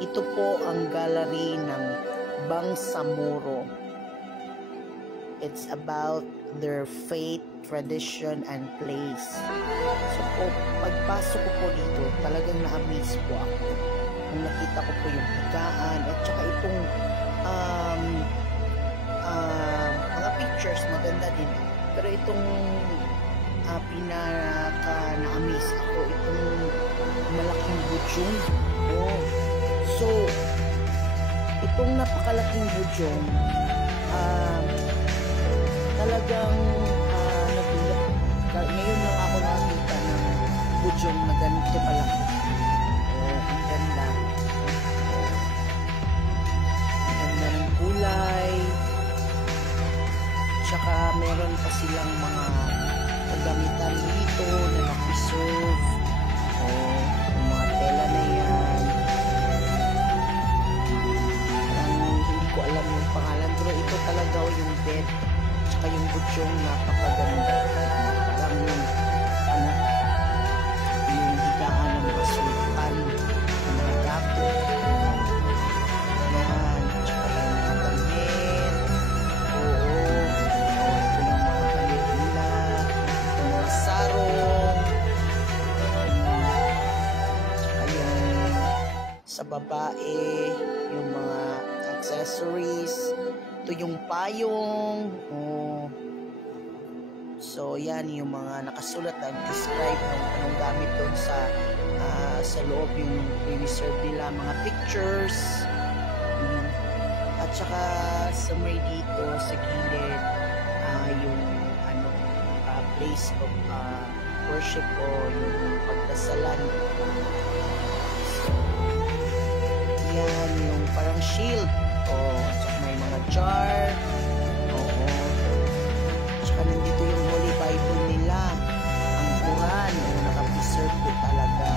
Ito po ang gallery ng Bangsamoro. It's about their faith, tradition, and place. So po, pagpasok ko po dito, talagang na-amaze po ako. Nung nakita ko po yung higaan at saka itong mga pictures, maganda din. Pero itong pinaka na-amaze ako, itong malaking budyong. Oh. So, itong napakalaking budyong, talagang nagulat. Ngayon lang ako nakita ng budyong na ganito palaki. Ang ganda. Ang ganda ng kulay. Tsaka meron pa silang mga kagamitan dito na na-preserve. Yung mga tela na yan. Hindi ko alam yung pangalan, pero ito talaga yung bed. Tsaka yung budyong napakaganda. Parang yung yung higaan ng mga sultan, ng mga dapo. Yan. Tsaka yung mga damit. Ito yung mga damit nila. Yung mga sarong. Tsaka yung sa babae, yung mga accessories. Ito yung payong. So yan yung mga nakasulat na describe ng anong gamit doon sa loob, yung reserve nila, mga pictures. At saka sa may dito sa gilid yung place of worship o yung pagdasalan. So yan yung parang shield. At saka may mga jar. Tsaka nandito yung Holy Bible nila, ang Quran, nakapreserve po talaga.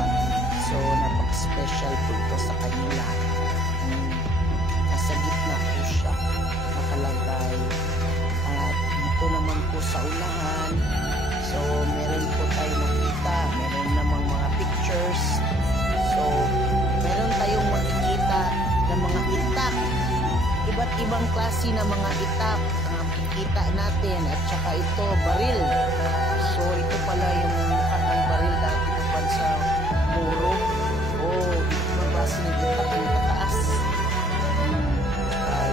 So napaka-special po ito sa kanila. Nasa gitna po siya nakalagay. At dito naman po sa unahan, so meron po tayo makita, meron namang mga pictures. So meron tayong makikita ng mga itak, iba't ibang klase ng mga itak ang makikita natin. At saka ito, baril. So ito pala yung mukha ng baril dati doon sa muro. Ibang klase ng itak yung pataas.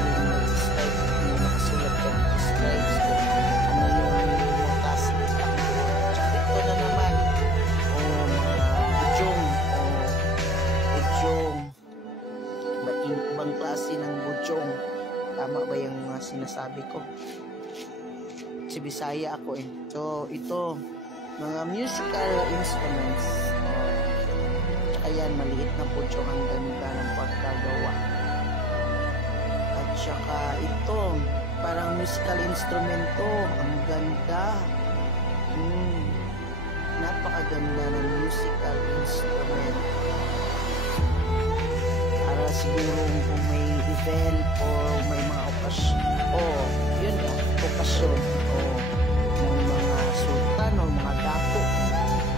Yung describe, yung nakasulat yung describe. So ano yung klase ng itak doon. At saka ito na naman, mga budyong. Ibang klase ng budyong. Tama ba yung sinasabi ko? Si Bisaya ako eh. So ito, mga musical instruments. Tsaka yan, maliit na budyong, ang ganda ng pagkagawa. At saka ito, parang musical instrumento. Ang ganda. Napakaganda ng musical instrument. Para siguro kung may event o may mga okasyon, yun na, okasyon ng mga sultan o mga dapo,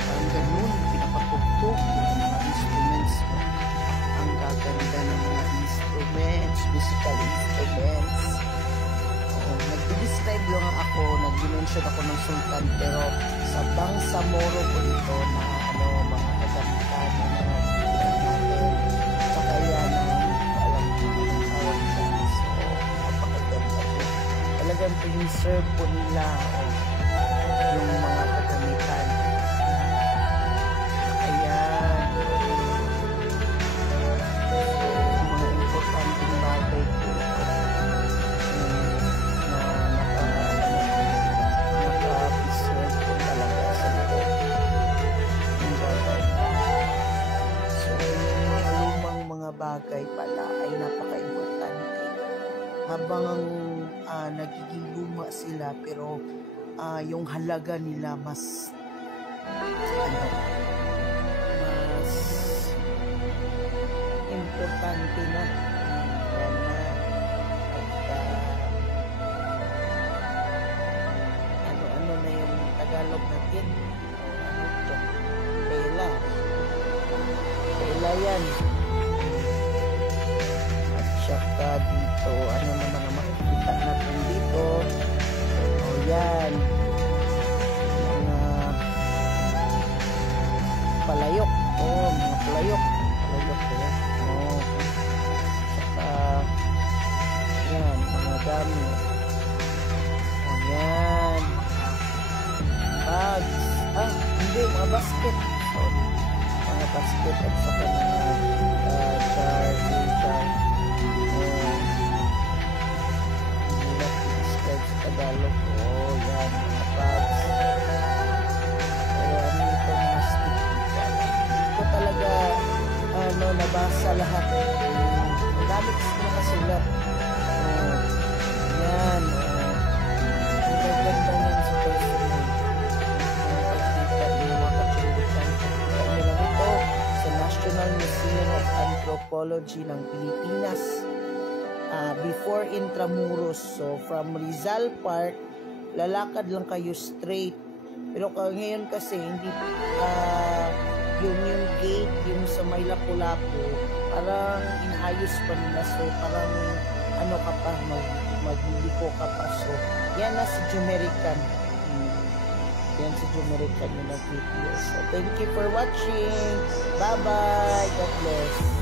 parang ganun, pinapatugtog ng mga instruments. Ang gaganda ng mga instruments, musical instruments. Nag-describe lang ako, nag-dimension ako ng sultan, pero sa Bangsamoro po dito na mga kagamitan natin. Tsaka yan alam ko ng tawag dyan. So napakaganda po. Talagang preserve po nila yung mga kagamitan. Ayan. Yung mga importanteng bagay po naka-preserve po talaga sa loob yung bagay. So yung mga lumang mga bagay pala ay napaka-importante. Habang nagiging luma sila, pero yung halaga nila mas importante na. Ano na yung Tagalog natin? Ano ito? Tela yan. Layok. Layok ko yan. Oh. Saka, yan, mga gamit. Ayan. Bags. Hindi, mga basket. Sorry. Mga basket at saka mga jar, jar. Hindi na describe sa Tagalog. Oh, yan, mga bags. Pero ano ito mga stick? Hindi ko talaga, nabasa lahat. Ang gamit sa mga sulat. Yan. Ang gaganda yan sa personal. National Museum of Anthropology ng Pilipinas, before Intramuros. So from Rizal Park lalakad lang kayo straight, pero ngayon kasi hindi yung gate yung sa may Lapu-Lapu parang inaayos pa nila, so parang ano ka pa, magliko ka pa. So yan na si Jumerican. Yan si Jumerican yung nag-video. So thank you for watching. Bye bye. God bless.